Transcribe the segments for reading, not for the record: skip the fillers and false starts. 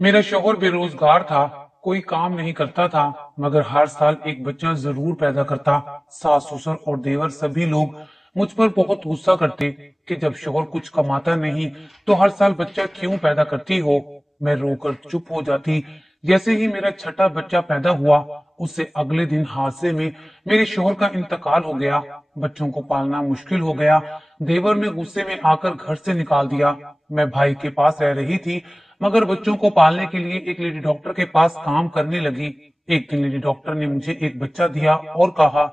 मेरा शौहर बेरोजगार था, कोई काम नहीं करता था, मगर हर साल एक बच्चा जरूर पैदा करता। सास ससुर और देवर सभी लोग मुझ पर बहुत गुस्सा करते कि जब शौहर कुछ कमाता नहीं तो हर साल बच्चा क्यों पैदा करती हो। मैं रोकर चुप हो जाती। जैसे ही मेरा छठा बच्चा पैदा हुआ, उससे अगले दिन हादसे में मेरे शौहर का इंतकाल हो गया। बच्चों को पालना मुश्किल हो गया। देवर ने गुस्से में आकर घर से निकाल दिया। मैं भाई के पास रह रही थी, मगर बच्चों को पालने के लिए एक लेडी डॉक्टर के पास काम करने लगी। एक दिन लेडी डॉक्टर ने मुझे एक बच्चा दिया और कहा,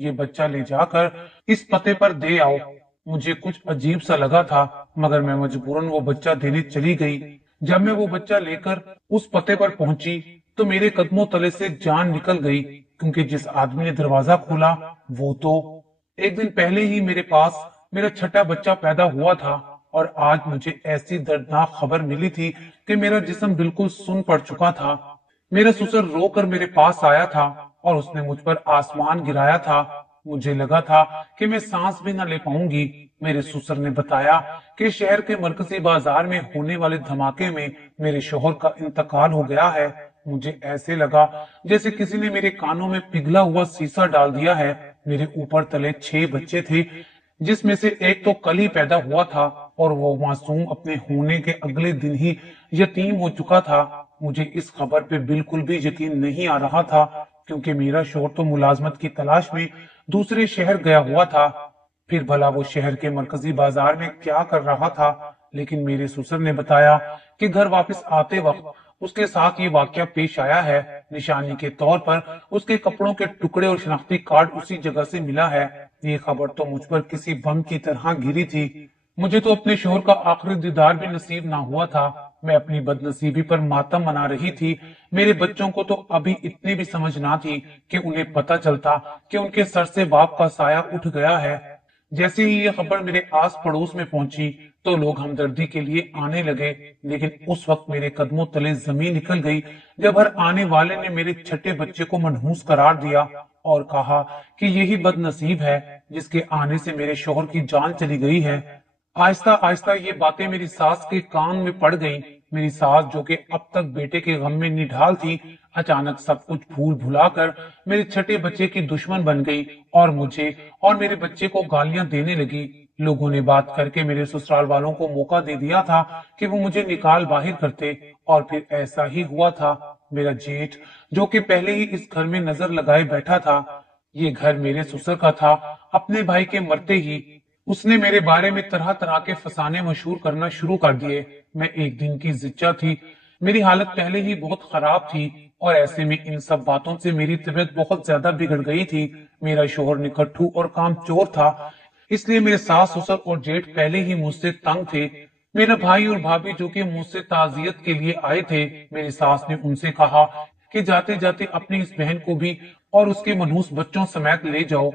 ये बच्चा ले जाकर इस पते पर दे आओ। मुझे कुछ अजीब सा लगा था, मगर मैं मजबूरन वो बच्चा देने चली गई। जब मैं वो बच्चा लेकर उस पते पर पहुंची तो मेरे कदमों तले से जान निकल गई, क्योंकि जिस आदमी ने दरवाजा खोला वो तो एक दिन पहले ही मेरे पास मेरा छठा बच्चा पैदा हुआ था। और आज मुझे ऐसी दर्दनाक खबर मिली थी कि मेरा जिस्म बिल्कुल सुन पड़ चुका था। मेरा ससुर रोकर मेरे पास आया था और उसने मुझ पर आसमान गिराया था। मुझे लगा था कि मैं सांस भी न ले पाऊंगी। मेरे ससुर ने बताया कि शहर के मरकजी बाजार में होने वाले धमाके में मेरे शौहर का इंतकाल हो गया है। मुझे ऐसे लगा जैसे किसी ने मेरे कानों में पिघला हुआ शीशा डाल दिया है। मेरे ऊपर तले 6 बच्चे थे, जिसमें से एक तो कल ही पैदा हुआ था और वो मासूम अपने होने के अगले दिन ही यतीम हो चुका था। मुझे इस खबर पे बिल्कुल भी यकीन नहीं आ रहा था, क्योंकि मेरा शौहर तो मुलाजमत की तलाश में दूसरे शहर गया हुआ था। फिर भला वो शहर के मरकजी बाजार में क्या कर रहा था। लेकिन मेरे ससुर ने बताया कि घर वापस आते वक्त उसके साथ ये वाकया पेश आया है। निशानी के तौर पर उसके कपड़ों के टुकड़े और शनाख्ती कार्ड उसी जगह से मिला है। ये खबर तो मुझ पर किसी बम की तरह गिरी थी। मुझे तो अपने शौहर का आखिरी दीदार भी नसीब ना हुआ था। मैं अपनी बदनसीबी पर मातम मना रही थी। मेरे बच्चों को तो अभी इतनी भी समझ ना थी कि उन्हें पता चलता कि उनके सर से बाप का साया उठ गया है। जैसे ही ये खबर मेरे आस पड़ोस में पहुंची तो लोग हमदर्दी के लिए आने लगे, लेकिन उस वक्त मेरे कदमों तले जमीन निकल गई जब हर आने वाले ने मेरे छठे बच्चे को मनहूस करार दिया और कहा कि यही बदनसीब है जिसके आने से मेरे शौहर की जान चली गई है। आहिस्ता आहिस्ता ये बातें मेरी सास के कान में पड़ गईं। मेरी सास, जो कि अब तक बेटे के गम में निढाल थी, अचानक सब कुछ भूल भुलाकर मेरे छठे बच्चे की दुश्मन बन गई और मुझे और मेरे बच्चे को गालियां देने लगी। लोगों ने बात करके मेरे ससुराल वालों को मौका दे दिया था कि वो मुझे निकाल बाहर करते, और फिर ऐसा ही हुआ था। मेरा जेठ, जो कि पहले ही इस घर में नजर लगाए बैठा था, ये घर मेरे ससुर का था। अपने भाई के मरते ही उसने मेरे बारे में तरह तरह के फसाने मशहूर करना शुरू कर दिए। मैं एक दिन की जिच्चा थी, मेरी हालत पहले ही बहुत खराब थी और ऐसे में इन सब बातों से मेरी तबीयत बहुत ज्यादा बिगड़ गई थी। मेरा शौहर निकट्ठू और कामचोर था, इसलिए मेरे सास ससुर और जेठ पहले ही मुझसे तंग थे। मेरा भाई और भाभी, जो कि मुझसे ताजियत के लिए आए थे, मेरी सास ने उनसे कहा कि जाते जाते अपनी इस बहन को भी और उसके मनहूस बच्चों समेत ले जाओ,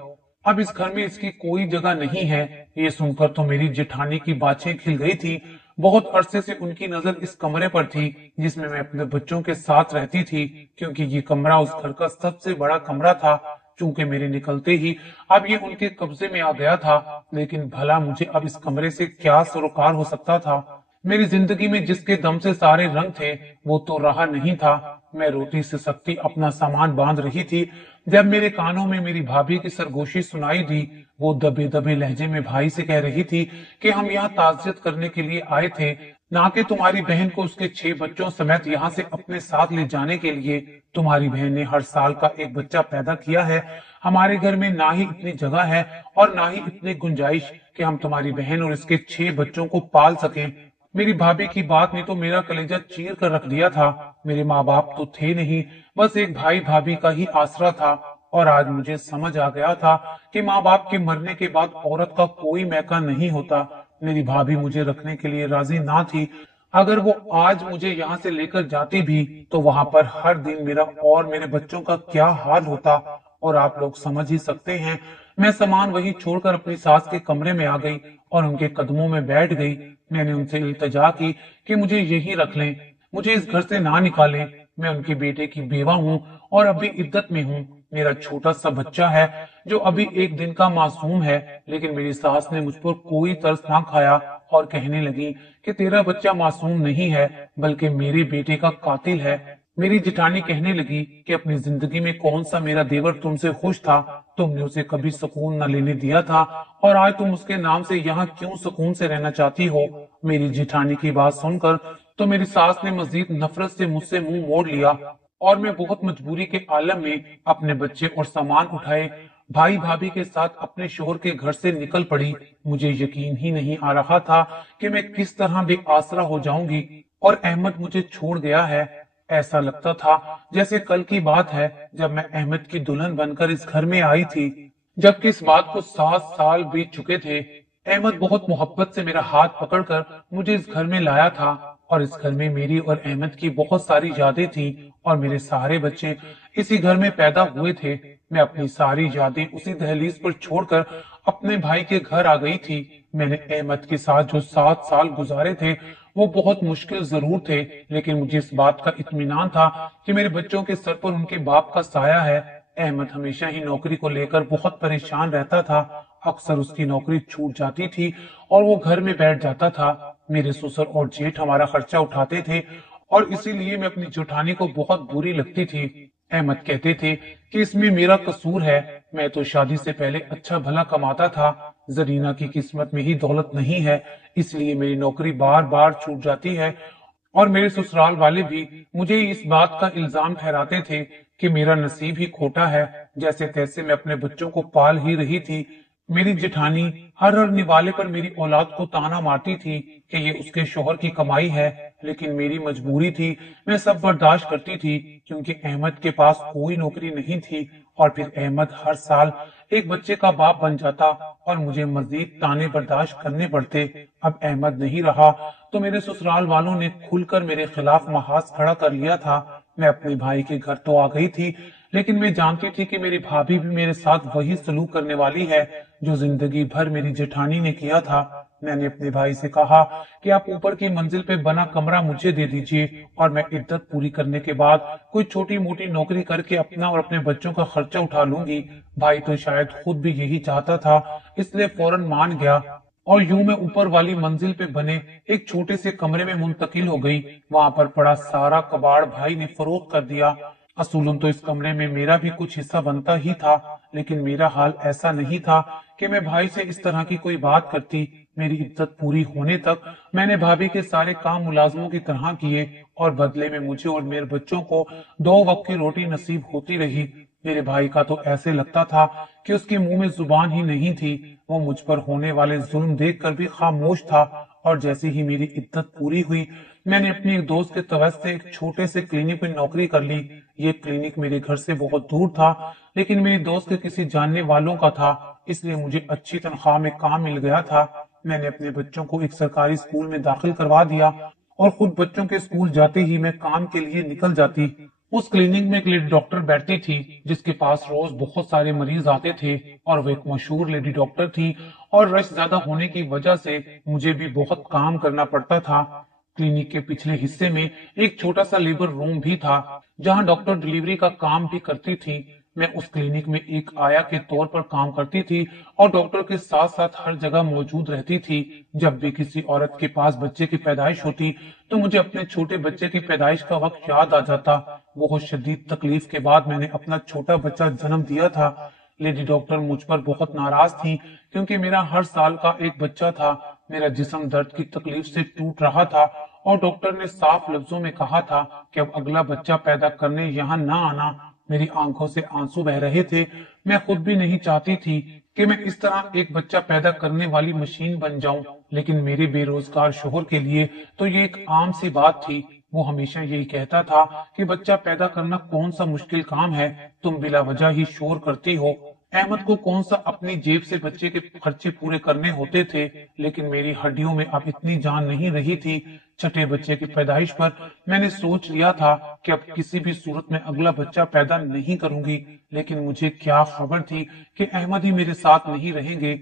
अब इस घर में इसकी कोई जगह नहीं है। ये सुनकर तो मेरी जेठानी की बाछें खिल गई थी। बहुत अरसे से उनकी नजर इस कमरे पर थी जिसमें मैं अपने बच्चों के साथ रहती थी, क्योंकि ये कमरा उस घर का सबसे बड़ा कमरा था। चूंकि मेरे निकलते ही अब ये उनके कब्जे में आ गया था, लेकिन भला मुझे अब इस कमरे से क्या सरोकार हो सकता था। मेरी जिंदगी में जिसके दम से सारे रंग थे वो तो रहा नहीं था। मैं रोती से सकती अपना सामान बांध रही थी जब मेरे कानों में मेरी भाभी की सरगोशी सुनाई दी। वो दबे दबे लहजे में भाई से कह रही थी कि हम यहाँ ताजियत करने के लिए आए थे, ना कि तुम्हारी बहन को उसके 6 बच्चों समेत यहाँ से अपने साथ ले जाने के लिए। तुम्हारी बहन ने हर साल का एक बच्चा पैदा किया है। हमारे घर में ना ही इतनी जगह है और ना ही इतनी गुंजाइश कि हम तुम्हारी बहन और इसके 6 बच्चों को पाल सकें। मेरी भाभी की बात ने तो मेरा कलेजा चीर कर रख दिया था। मेरे माँ बाप तो थे नहीं, बस एक भाई भाभी का ही आसरा था। और आज मुझे समझ आ गया था कि माँ बाप के मरने के बाद औरत का कोई मैका नहीं होता। मेरी भाभी मुझे रखने के लिए राजी ना थी। अगर वो आज मुझे यहाँ से लेकर जाती भी तो वहां पर हर दिन मेरा और मेरे बच्चों का क्या हाल होता, और आप लोग समझ ही सकते हैं। मैं सामान वही छोड़कर अपनी सास के कमरे में आ गई और उनके कदमों में बैठ गई। मैंने उनसे इल्तजा की कि मुझे यही रख लें, मुझे इस घर से ना निकालें। मैं उनके बेटे की बेवा हूँ और अभी इद्दत में हूँ। मेरा छोटा सा बच्चा है जो अभी 1 दिन का मासूम है, लेकिन मेरी सास ने मुझ पर कोई तरस ना खाया। और कहने लगी कि तेरा बच्चा मासूम नहीं है बल्कि मेरे बेटे का कातिल है। मेरी जिठानी कहने लगी कि अपनी जिंदगी में कौन सा मेरा देवर तुमसे खुश था, तुमने उसे कभी सुकून न लेने दिया था और आज तुम उसके नाम से यहाँ क्यों सुकून से रहना चाहती हो। मेरी जिठानी की बात सुनकर तो मेरी सास ने मजीद नफरत से मुझसे मुंह मोड़ लिया और मैं बहुत मजबूरी के आलम में अपने बच्चे और सामान उठाए भाई भाभी के साथ अपने शोहर के घर से निकल पड़ी। मुझे यकीन ही नहीं आ रहा था कि मैं किस तरह बेआसरा हो जाऊंगी और अहमद मुझे छोड़ गया है। ऐसा लगता था जैसे कल की बात है जब मैं अहमद की दुल्हन बनकर इस घर में आई थी, जबकि इस बात को 7 साल बीत चुके थे। अहमद बहुत मोहब्बत से मेरा हाथ पकड़कर मुझे इस घर में लाया था और इस घर में मेरी और अहमद की बहुत सारी यादें थी और मेरे सारे बच्चे इसी घर में पैदा हुए थे। मैं अपनी सारी यादें उसी दहलीज पर छोड़कर अपने भाई के घर आ गई थी। मैंने अहमद के साथ जो 7 साल गुजारे थे वो बहुत मुश्किल जरूर थे, लेकिन मुझे इस बात का इत्मीनान था कि मेरे बच्चों के सर पर उनके बाप का साया है। अहमद हमेशा ही नौकरी को लेकर बहुत परेशान रहता था। अक्सर उसकी नौकरी छूट जाती थी और वो घर में बैठ जाता था। मेरे ससुर और जेठ हमारा खर्चा उठाते थे और इसीलिए मैं अपनी जेठानी को बहुत बुरी लगती थी। अहमद कहते थे कि इसमें मेरा कसूर है, मैं तो शादी से पहले अच्छा भला कमाता था, जरीना की किस्मत में ही दौलत नहीं है, इसलिए मेरी नौकरी बार बार छूट जाती है। और मेरे ससुराल वाले भी मुझे इस बात का इल्जाम ठहराते थे कि मेरा नसीब ही खोटा है, जैसे तैसे मैं अपने बच्चों को पाल ही रही थी। मेरी जेठानी हर निवाले पर मेरी औलाद को ताना मारती थी कि ये उसके शोहर की कमाई है, लेकिन मेरी मजबूरी थी, मैं सब बर्दाश्त करती थी क्योंकि अहमद के पास कोई नौकरी नहीं थी। और फिर अहमद हर साल एक बच्चे का बाप बन जाता और मुझे मजीद ताने बर्दाश्त करने पड़ते। अब अहमद नहीं रहा तो मेरे ससुराल वालों ने खुलकर मेरे खिलाफ महाज खड़ा कर लिया था। मैं अपने भाई के घर तो आ गई थी, लेकिन मैं जानती थी कि मेरी भाभी भी मेरे साथ वही सलूक करने वाली है जो जिंदगी भर मेरी जेठानी ने किया था। मैंने अपने भाई से कहा कि आप ऊपर की मंजिल पे बना कमरा मुझे दे दीजिए और मैं इद्दत पूरी करने के बाद कोई छोटी मोटी नौकरी करके अपना और अपने बच्चों का खर्चा उठा लूंगी। भाई तो शायद खुद भी यही चाहता था, इसलिए फौरन मान गया और यूं मैं ऊपर वाली मंजिल पे बने एक छोटे से कमरे में मुंतकिल हो गई। वहां पर पड़ा सारा कबाड़ भाई ने फरोख्त कर दिया। असूलन तो इस कमरे में मेरा भी कुछ हिस्सा बनता ही था, लेकिन मेरा हाल ऐसा नहीं था कि मैं भाई से इस तरह की कोई बात करती। मेरी इज्जत पूरी होने तक मैंने भाभी के सारे काम मुलाजमों की तरह किए और बदले में मुझे और मेरे बच्चों को 2 वक्त की रोटी नसीब होती रही। मेरे भाई का तो ऐसे लगता था कि उसके मुंह में जुबान ही नहीं थी। वो मुझ पर होने वाले जुल्म देखकर भी खामोश था और जैसे ही मेरी इद्दत पूरी हुई मैंने अपनी एक दोस्त के तवज्जो से एक छोटे से क्लिनिक में नौकरी कर ली। ये क्लिनिक मेरे घर से बहुत दूर था, लेकिन मेरी दोस्त के किसी जानने वालों का था, इसलिए मुझे अच्छी तनख्वाह में काम मिल गया था। मैंने अपने बच्चों को एक सरकारी स्कूल में दाखिल करवा दिया और खुद बच्चों के स्कूल जाते ही मैं काम के लिए निकल जाती। उस क्लिनिक में एक लेडी डॉक्टर बैठती थी जिसके पास रोज बहुत सारे मरीज आते थे और वो एक मशहूर लेडी डॉक्टर थी और रश ज्यादा होने की वजह से मुझे भी बहुत काम करना पड़ता था। क्लिनिक के पिछले हिस्से में एक छोटा सा लेबर रूम भी था जहां डॉक्टर डिलीवरी का काम भी करती थी। मैं उस क्लिनिक में एक आया के तौर पर काम करती थी और डॉक्टर के साथ साथ हर जगह मौजूद रहती थी। जब भी किसी औरत के पास बच्चे की पैदाइश होती तो मुझे अपने छोटे बच्चे की पैदाइश का वक्त याद आ जाता। बहुत शदीद तकलीफ के बाद मैंने अपना छोटा बच्चा जन्म दिया था। लेडी डॉक्टर मुझ पर बहुत नाराज थी क्योंकि मेरा हर साल का एक बच्चा था। मेरा जिस्म दर्द की तकलीफ से टूट रहा था और डॉक्टर ने साफ लफ्जों में कहा था कि अब अगला बच्चा पैदा करने यहाँ ना आना। मेरी आंखों से आंसू बह रहे थे। मैं खुद भी नहीं चाहती थी कि मैं इस तरह एक बच्चा पैदा करने वाली मशीन बन जाऊं, लेकिन मेरे बेरोजगार शोहर के लिए तो ये एक आम सी बात थी। वो हमेशा यही कहता था कि बच्चा पैदा करना कौन सा मुश्किल काम है, तुम बिला वजह ही शोर करती हो। अहमद को कौन सा अपनी जेब से बच्चे के खर्चे पूरे करने होते थे, लेकिन मेरी हड्डियों में अब इतनी जान नहीं रही थी। छठे बच्चे की पैदाइश पर मैंने सोच लिया था कि अब किसी भी सूरत में अगला बच्चा पैदा नहीं करूंगी, लेकिन मुझे क्या खबर थी कि अहमद ही मेरे साथ नहीं रहेंगे।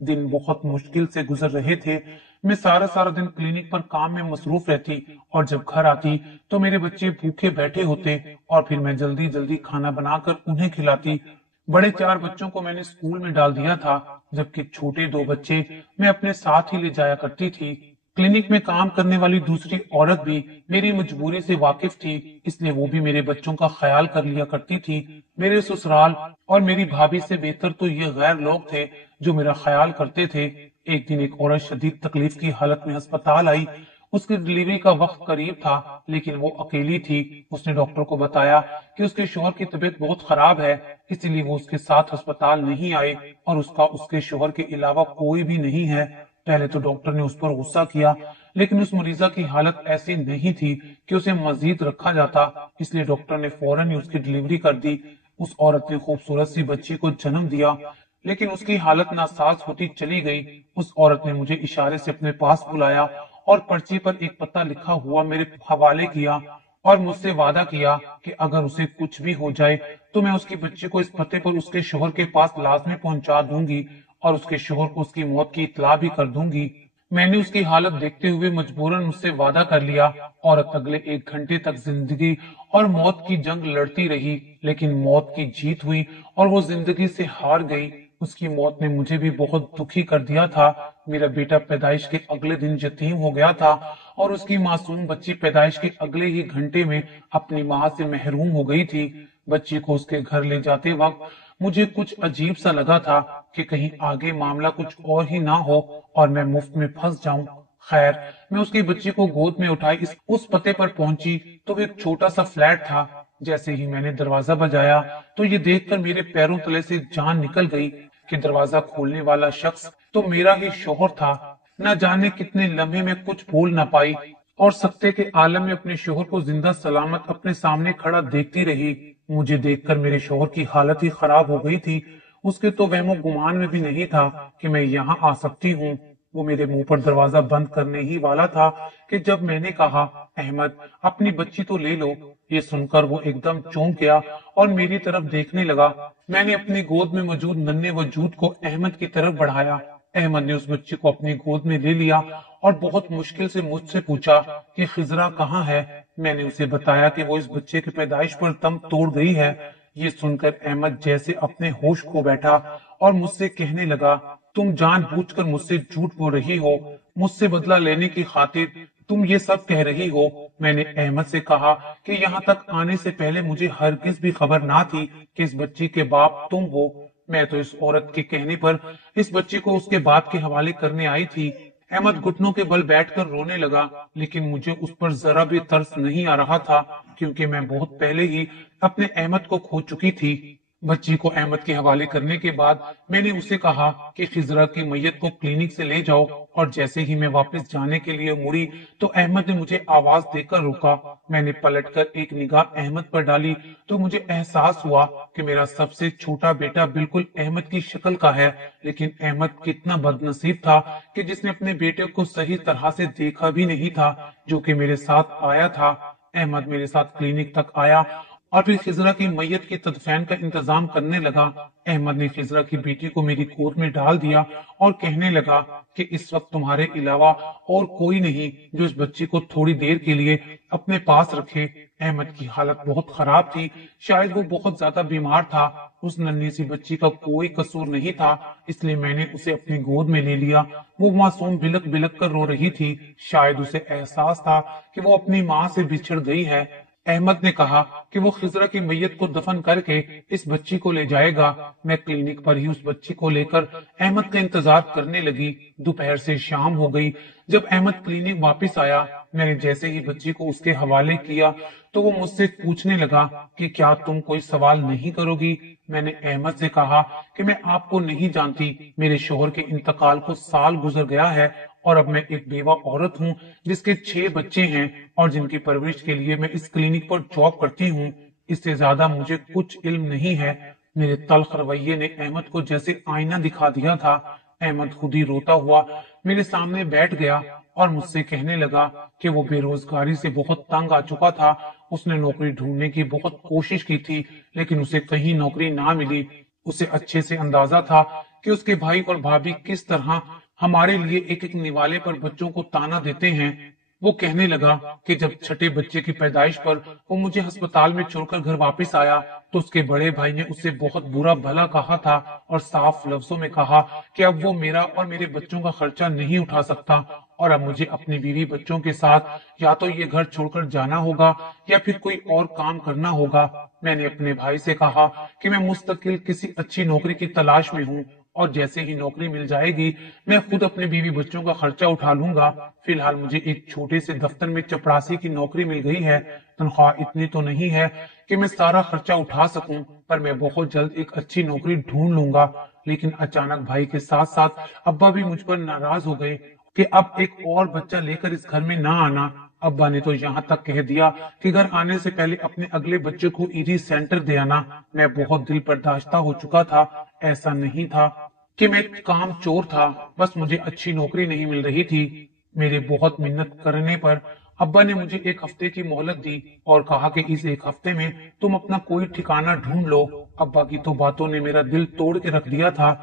दिन बहुत मुश्किल से गुजर रहे थे। मैं सारा सारा दिन क्लिनिक पर काम में मसरूफ रहती और जब घर आती तो मेरे बच्चे भूखे बैठे होते और फिर मैं जल्दी जल्दी खाना बनाकर उन्हें खिलाती। बड़े 4 बच्चों को मैंने स्कूल में डाल दिया था जबकि छोटे 2 बच्चे मैं अपने साथ ही ले जाया करती थी। क्लिनिक में काम करने वाली दूसरी औरत भी मेरी मजबूरी से वाकिफ थी, इसलिए वो भी मेरे बच्चों का ख्याल कर लिया करती थी। मेरे ससुराल और मेरी भाभी से बेहतर तो ये गैर लोग थे जो मेरा ख्याल करते थे। एक दिन एक औरत शदीद तकलीफ की हालत में अस्पताल आई। उसकी डिलीवरी का वक्त करीब था, लेकिन वो अकेली थी। उसने डॉक्टर को बताया कि उसके शौहर की तबीयत बहुत खराब है, इसीलिए वो उसके साथ अस्पताल नहीं आए और उसके शौहर के अलावा कोई भी नहीं है। पहले तो डॉक्टर ने उस पर गुस्सा किया, लेकिन उस मरीजा की हालत ऐसी नहीं थी कि उसे मजीद रखा जाता, इसलिए डॉक्टर ने फौरन ही उसकी डिलीवरी कर दी। उस औरत ने खूबसूरत सी बच्ची को जन्म दिया, लेकिन उसकी हालत नासाज होती चली गई। उस औरत ने मुझे इशारे से अपने पास बुलाया और पर्ची पर एक पता लिखा हुआ मेरे हवाले किया और मुझसे वादा किया कि अगर उसे कुछ भी हो जाए तो मैं उसकी बच्ची को इस पते पर उसके शोहर के पास लाजमी पहुंचा दूंगी और उसके शोहर को उसकी मौत की इत्तला भी कर दूंगी। मैंने उसकी हालत देखते हुए मजबूरन उससे वादा कर लिया। औरत अगले 1 घंटे तक जिंदगी और मौत की जंग लड़ती रही, लेकिन मौत की जीत हुई और वो जिंदगी से हार गई। उसकी मौत ने मुझे भी बहुत दुखी कर दिया था। मेरा बेटा पैदाइश के अगले दिन यतीम हो गया था और उसकी मासूम बच्ची पैदाइश के अगले ही घंटे में अपनी मां से महरूम हो गई थी। बच्ची को उसके घर ले जाते वक्त मुझे कुछ अजीब सा लगा था कि कहीं आगे मामला कुछ और ही ना हो और मैं मुफ्त में फंस जाऊं। खैर, मैं उसकी बच्ची को गोद में उठाई उस पते पर पहुंची तो वो एक छोटा सा फ्लैट था। जैसे ही मैंने दरवाजा बजाया तो ये देखकर मेरे पैरों तले से जान निकल गई कि दरवाजा खोलने वाला शख्स तो मेरा ही शौहर था। न जाने कितने लम्हे में कुछ भूल न पाई और सत्ते के आलम में अपने शौहर को जिंदा सलामत अपने सामने खड़ा देखती रही। मुझे देखकर मेरे शौहर की हालत ही खराब हो गई थी। उसके तो वहमो गुमान में भी नहीं था कि मैं यहाँ आ सकती हूँ। वो मेरे मुंह पर दरवाजा बंद करने ही वाला था कि जब मैंने कहा, अहमद अपनी बच्ची तो ले लो। ये सुनकर वो एकदम चौंक गया और मेरी तरफ देखने लगा। मैंने अपनी गोद में मौजूद नन्हे वजूद को अहमद की तरफ बढ़ाया। अहमद ने उस बच्ची को अपनी गोद में ले लिया और बहुत मुश्किल से मुझसे पूछा कि खिजरा कहाँ है। मैंने उसे बताया कि वो इस बच्चे की पैदाइश पर दम तोड़ गई है। ये सुनकर अहमद जैसे अपने होश खो बैठा और मुझसे कहने लगा, तुम जानबूझकर मुझसे झूठ बोल रही हो, मुझसे बदला लेने की खातिर तुम ये सब कह रही हो। मैंने अहमद से कहा कि यहाँ तक आने से पहले मुझे हरगिज भी खबर ना थी कि इस बच्ची के बाप तुम हो। मैं तो इस औरत के कहने पर इस बच्ची को उसके बाप के हवाले करने आई थी। अहमद घुटनों के बल बैठकर रोने लगा, लेकिन मुझे उस पर जरा भी तरस नहीं आ रहा था, क्योंकि मैं बहुत पहले ही अपने अहमद को खो चुकी थी। बच्ची को अहमद के हवाले करने के बाद मैंने उसे कहा कि खिजरा की मैयत को क्लिनिक से ले जाओ, और जैसे ही मैं वापस जाने के लिए मुड़ी तो अहमद ने मुझे आवाज देकर रोका। मैंने पलटकर एक निगाह अहमद पर डाली तो मुझे एहसास हुआ कि मेरा सबसे छोटा बेटा बिल्कुल अहमद की शक्ल का है, लेकिन अहमद कितना बदनसीब था कि जिसने अपने बेटे को सही तरह से देखा भी नहीं था, जो कि मेरे साथ आया था। अहमद मेरे साथ क्लिनिक तक आया और फिर खिजरा की मैयत की तदफीन का इंतजाम करने लगा। अहमद ने खिजरा की बेटी को मेरी गोद में डाल दिया और कहने लगा कि इस वक्त तुम्हारे अलावा और कोई नहीं जो इस बच्ची को थोड़ी देर के लिए अपने पास रखे। अहमद की हालत बहुत खराब थी, शायद वो बहुत ज्यादा बीमार था। उस नन्ही सी बच्ची का कोई कसूर नहीं था, इसलिए मैंने उसे अपनी गोद में ले लिया। वो मासूम बिलक बिलक कर रो रही थी, शायद उसे एहसास था कि वो अपनी माँ से बिछड़ गई है। अहमद ने कहा कि वो खिजरा की मैयत को दफन करके इस बच्ची को ले जाएगा। मैं क्लिनिक पर ही उस बच्ची को लेकर अहमद का इंतजार करने लगी। दोपहर से शाम हो गई। जब अहमद क्लिनिक वापस आया, मैंने जैसे ही बच्ची को उसके हवाले किया तो वो मुझसे पूछने लगा कि क्या तुम कोई सवाल नहीं करोगी। मैंने अहमद से कहा कि मैं आपको नहीं जानती, मेरे शोहर के इंतकाल को साल गुजर गया है और अब मैं एक बेवा औरत हूँ जिसके 6 बच्चे हैं और जिनकी परवरिश के लिए मैं इस क्लिनिक पर जॉब करती हूँ। इससे ज्यादा मुझे कुछ इल्म नहीं है। मेरे तल्ख रवैये ने अहमद को जैसे आईना दिखा दिया था। अहमद खुद ही रोता हुआ मेरे सामने बैठ गया और मुझसे कहने लगा कि वो बेरोजगारी से बहुत तंग आ चुका था। उसने नौकरी ढूंढने की बहुत कोशिश की थी, लेकिन उसे कहीं नौकरी ना मिली। उसे अच्छे से अंदाजा था कि उसके भाई और भाभी किस तरह हमारे लिए एक एक निवाले पर बच्चों को ताना देते हैं। وہ کہنے لگا کہ جب چھٹے بچے کی پیدائش پر وہ مجھے ہسپتال میں چھوڑ کر گھر واپس آیا تو اس کے بڑے بھائی نے اسے بہت برا بھلا کہا تھا اور صاف لفظوں میں کہا کہ اب وہ میرا اور میرے بچوں کا خرچہ نہیں اٹھا سکتا اور اب مجھے اپنی بیوی بچوں کے ساتھ یا تو یہ گھر چھوڑ کر جانا ہوگا یا پھر کوئی اور کام کرنا ہوگا۔ میں نے اپنے بھائی سے کہا کہ میں مستقل کسی اچھی نوکری کی تلاش میں ہوں اور جیسے ہی نوکری مل جائے گی میں خود اپنے بیوی بچوں کا خرچہ اٹھا لوں گا۔ فی الحال مجھے ایک چھوٹے سے دفتر میں چپڑاسی کی نوکری مل گئی ہے، تنخواہ اتنی تو نہیں ہے کہ میں سارا خرچہ اٹھا سکوں، پر میں بہت جلد ایک اچھی نوکری ڈھونڈ لوں گا۔ لیکن اچانک بھائی کے ساتھ ساتھ ابا بھی مجھ پر ناراض ہو گئے کہ اب ایک اور بچہ لے کر اس گھر میں نہ آنا۔ ابا نے تو یہاں تک کہہ دیا کہ گھر آنے سے پہلے اپنے اگلے بچے کو ایری سینٹر دے آنا۔ میں بہت دل برداشتہ ہو چکا تھا، ایسا نہیں تھا کہ میں کام چور تھا، بس مجھے اچھی نوکری نہیں مل رہی تھی۔ میرے بہت منت کرنے پر ابا نے مجھے ایک ہفتے کی مہلت دی اور کہا کہ اس ایک ہفتے میں تم اپنا کوئی ٹھکانہ ڈھونڈ لو۔ ابا کی تو باتوں نے میرا دل توڑ کے رکھ دیا تھا۔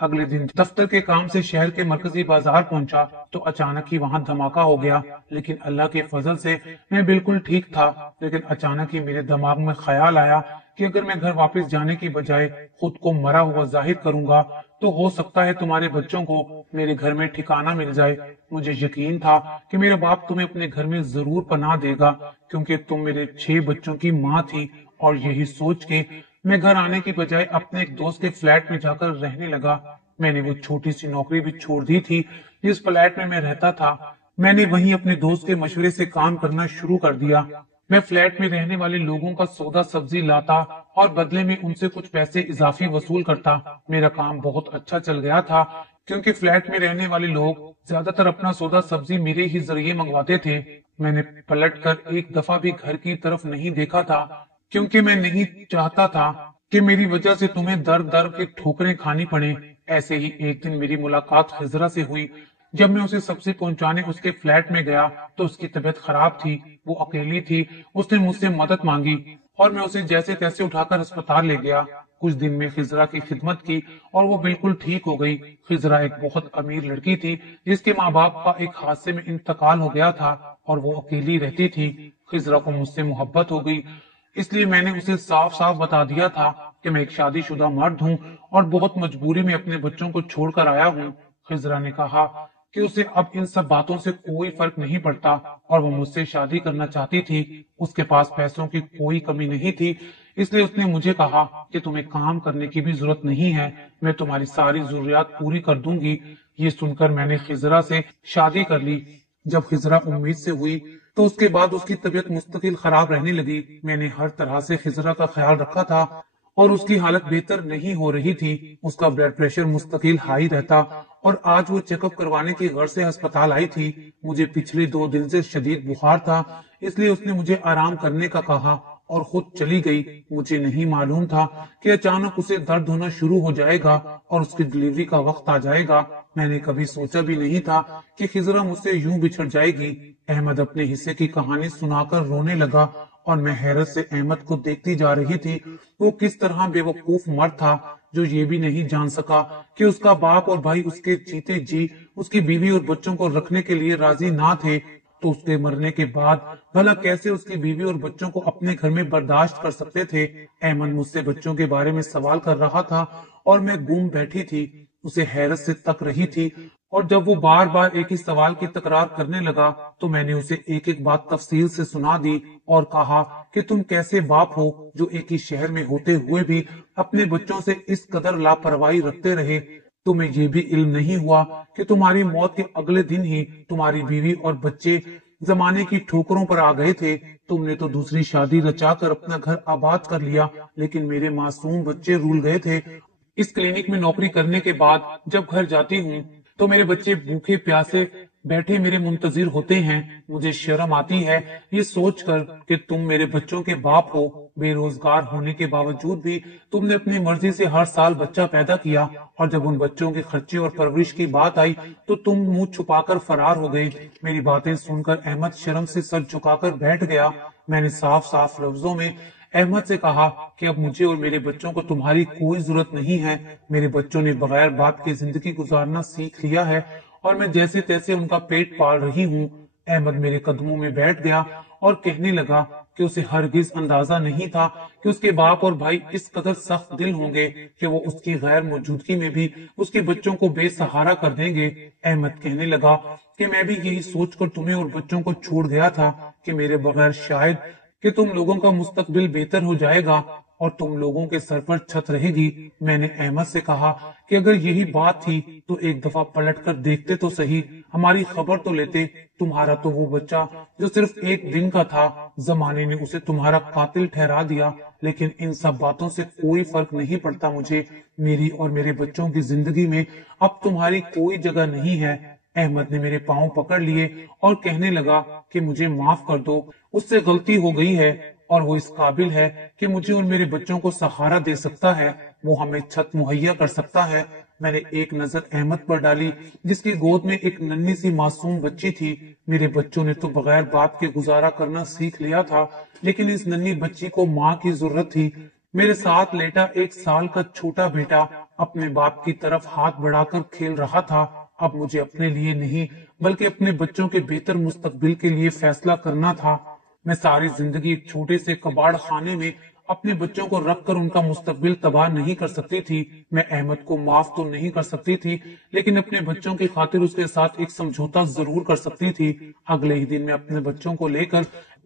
اگلے دن دفتر کے کام سے شہر کے مرکزی بازار پہنچا تو اچانک ہی وہاں دھماکہ ہو گیا، لیکن اللہ کے فضل سے میں بالکل ٹھیک تھا۔ لیکن اچانک ہی میرے دماغ میں خیال آیا کہ اگر میں گھر واپس جانے کی بجائے خود کو مرا ہوا ظاہر کروں گا تو ہو سکتا ہے تمہارے بچوں کو میرے گھر میں ٹھکانہ مل جائے۔ مجھے یقین تھا کہ میرا باپ تمہیں اپنے گھر میں ضرور پناہ دے گا کیونکہ تم میرے 6 بچوں کی ماں تھی، اور یہی سوچ کے میں گھر آنے کی بجائے اپنے ایک دوست کے فلیٹ میں جا کر رہنے لگا۔ میں نے وہ چھوٹی سی نوکری بھی چھوڑ دی تھی جس فلیٹ میں رہتا تھا۔ میں نے وہیں اپنے دوست کے مشورے سے کام کرنا شروع کر دیا۔ میں فلیٹ میں رہنے والے لوگوں کا سودا سبزی لاتا اور بدلے میں ان سے کچھ پیسے اضافی وصول کرتا۔ میرا کام بہت اچھا چل گیا تھا کیونکہ فلیٹ میں رہنے والے لوگ زیادہ تر اپنا سودا سبزی میرے ہی ذریعے منگواتے تھے۔ میں نے پلٹ کر ایک دفعہ بھی گھر کی طرف نہیں دیکھا تھا کیونکہ میں نہیں چاہتا تھا کہ میری وجہ سے تمہیں در در کے ٹھوکریں کھانی پڑیں۔ ایسے ہی ایک دن میری ملاقات خضرا سے ہوئی۔ جب میں اسے سبزی پہنچانے اس کے فلیٹ میں گیا تو اس کی طبیعت خراب تھی، وہ اکیلی تھی۔ اس نے مجھ سے مدد مانگی اور میں اسے جیسے تیسے اٹھا کر اسپتال لے گیا۔ کچھ دن میں خضرا کی خدمت کی اور وہ بالکل ٹھیک ہو گئی۔ خضرا ایک بہت امیر لڑکی تھی جس کے ماں باپ کا ایک حادثے میں انتقال ہو گیا تھا اور وہ اکیلی رہتی تھی۔ خضرا کو مجھ سے محبت ہو گئی، اس لیے میں نے اسے صاف صاف بتا دیا تھا کہ میں ایک شادی شدہ مرد ہوں اور بہت مجبوری میں اپنے بچوں کو چھوڑ کر آیا ہوں۔ خضرا نے کہا کہ اسے اب ان سب باتوں سے کوئی فرق نہیں پڑتا اور وہ مجھ سے شادی کرنا چاہتی تھی۔ اس کے پاس پیسوں کی کوئی کمی نہیں تھی، اس لیے اس نے مجھے کہا کہ تمہیں کام کرنے کی بھی ضرورت نہیں ہے، میں تمہاری ساری ضروریات پوری کر دوں گی۔ یہ سن کر میں نے خضرا سے شادی کر لی۔ جب خضرا امید سے ہوئی تو اس کے بعد اس کی طبیعت مستقل خراب رہنے لگی۔ میں نے ہر طرح سے خضرا کا خیال رکھا تھا اور اس کی حالت بہتر نہیں ہو رہی تھی۔ اس کا بلڈ پریشر مستقل ہائی رہتا اور آج وہ چیک اپ کروانے کی غرض سے ہسپتال آئی تھی۔ مجھے پچھلے 2 دن سے شدید بخار تھا، اس لیے اس نے مجھے آرام کرنے کا کہا اور خود چلی گئی۔ مجھے نہیں معلوم تھا کہ اچانک اسے درد ہونا شروع ہو جائے گا اور اس کی ڈلیوری کا وقت آ جائے گا۔ میں نے کبھی سوچا بھی نہیں تھا کہ خضرا مجھ سے یوں بچھڑ جائے گی۔ احمد اپنے حصے کی کہانی سنا کر رونے لگا اور میں حیرت سے احمد کو دیکھتی جا رہی تھی۔ وہ کس طرح بے وقوف مرد تھا جو یہ بھی نہیں جان سکا کہ اس کا باپ اور بھائی اس کے جیتے جی اس کی بیوی اور بچوں کو رکھنے کے لیے راضی نہ تھے، تو اس کے مرنے کے بعد بھلا کیسے اس کی بیوی اور بچوں کو اپنے گھر میں برداشت کر سکتے تھے۔ احمد مجھ سے بچوں کے بارے میں سوال کر رہا تھا اور میں گم بیٹھی تھی، اسے حیرت سے تک رہی تھی، اور جب وہ بار بار ایک ہی سوال کی تکرار کرنے لگا تو میں نے اسے ایک ایک بات تفصیل سے سنا دی اور کہا کہ تم کیسے باپ ہو جو ایک ہی شہر میں ہوتے ہوئے بھی اپنے بچوں سے اس قدر لاپرواہی رکھتے رہے۔ تمہیں یہ بھی علم نہیں ہوا کہ تمہاری موت کے اگلے دن ہی تمہاری بیوی اور بچے زمانے کی ٹھوکروں پر آ گئے تھے۔ تم نے تو دوسری شادی رچا کر اپنا گھر آباد کر لیا، لیکن میرے معصوم بچے رول گئے تھے۔ اس کلینک میں نوکری کرنے کے بعد جب گھر جاتی ہوں تو میرے بچے بھوکے پیاسے بیٹھے میرے منتظر ہوتے ہیں۔ مجھے شرم آتی ہے یہ سوچ کر کہ تم میرے بچوں کے باپ ہو۔ بے روزگار ہونے کے باوجود بھی تم نے اپنی مرضی سے ہر سال بچہ پیدا کیا، اور جب ان بچوں کے خرچے اور پرورش کی بات آئی تو تم منہ چھپا کر فرار ہو گئے۔ میری باتیں سن کر احمد شرم سے سر جھکا کر بیٹھ گیا۔ میں نے صاف صاف لفظوں میں احمد سے کہا کہ اب مجھے اور میرے بچوں کو تمہاری کوئی ضرورت نہیں ہے۔ میرے بچوں نے بغیر باپ کی زندگی گزارنا سیکھ لیا ہے اور میں جیسے تیسے ان کا پیٹ پال رہی ہوں۔ احمد میرے قدموں میں بیٹھ گیا اور کہنے لگا کہ اسے ہرگز اندازہ نہیں تھا کہ اس کے باپ اور بھائی اس قدر سخت دل ہوں گے کہ وہ اس کی غیر موجودگی میں بھی اس کے بچوں کو بے سہارا کر دیں گے۔ احمد کہنے لگا کہ میں بھی یہی سوچ کر تمہیں اور بچوں کو چھوڑ گیا تھا کہ میرے بغیر شاید کہ تم لوگوں کا مستقبل بہتر ہو جائے گا اور تم لوگوں کے سر پر چھت رہے گی۔ میں نے احمد سے کہا کہ اگر یہی بات تھی تو ایک دفعہ پلٹ کر دیکھتے تو صحیح، ہماری خبر تو لیتے۔ تمہارا تو وہ بچہ جو صرف ایک دن کا تھا، زمانے نے اسے تمہارا قاتل ٹھہرا دیا، لیکن ان سب باتوں سے کوئی فرق نہیں پڑتا مجھے۔ میری اور میرے بچوں کی زندگی میں اب تمہاری کوئی جگہ نہیں ہے۔ احمد نے میرے پاؤں پکڑ لیے اور کہنے لگا کہ مجھے معاف کر دو، اس سے غلطی ہو گئی ہے اور وہ اس قابل ہے کہ مجھے اور میرے بچوں کو سہارا دے سکتا ہے، وہ ہمیں چھت مہیا کر سکتا ہے۔ میں نے ایک نظر احمد پر ڈالی جس کی گود میں ایک ننھی سی معصوم بچی تھی۔ میرے بچوں نے تو بغیر باپ کے گزارا کرنا سیکھ لیا تھا، لیکن اس ننھی بچی کو ماں کی ضرورت تھی۔ میرے ساتھ لیٹا 1 سال کا چھوٹا بیٹا اپنے باپ کی طرف ہاتھ بڑھا کر کھیل رہا تھا۔ اب مجھے اپنے لیے نہیں بلکہ اپنے بچوں کے بہتر مستقبل کے لیے فیصلہ کرنا تھا۔ میں ساری زندگی ایک چھوٹے سے کباڑ خانے میں اپنے بچوں کو رکھ کر ان کا مستقبل تباہ نہیں کر سکتی تھی۔ میں احمد کو معاف تو نہیں کر سکتی تھی، لیکن اپنے بچوں کی خاطر اس کے ساتھ ایک سمجھوتا ضرور کر سکتی تھی۔ اگلے ہی دن میں اپنے بچوں کو لے کر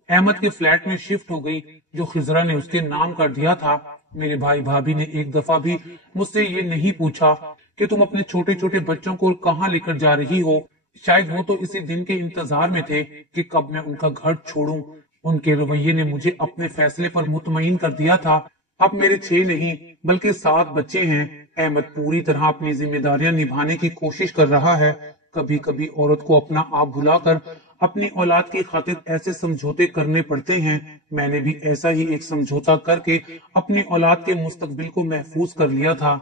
احمد کے فلیٹ میں شفٹ ہو گئی جو خضرا نے اس کے نام کر دیا تھا۔ میرے بھائی بھابھی نے ایک دفعہ بھی مجھ سے یہ نہیں پوچھا کہ تم اپنے چھوٹے چھوٹے بچوں کو کہاں لے کر جا رہی ہو۔ شاید وہ تو اسی دن کے انتظار میں تھے کہ کب میں ان کا گھر چھوڑوں۔ ان کے رویے نے مجھے اپنے فیصلے پر مطمئن کر دیا تھا۔ اب میرے 6 نہیں بلکہ 7 بچے ہیں۔ احمد پوری طرح اپنی ذمہ داریاں نبھانے کی کوشش کر رہا ہے۔ کبھی کبھی عورت کو اپنا آپ بھلا کر اپنی اولاد کی خاطر ایسے سمجھوتے کرنے پڑتے ہیں۔ میں نے بھی ایسا ہی ایک سمجھوتا کر کے اپنی اولاد کے مستقبل کو محفوظ کر لیا تھا۔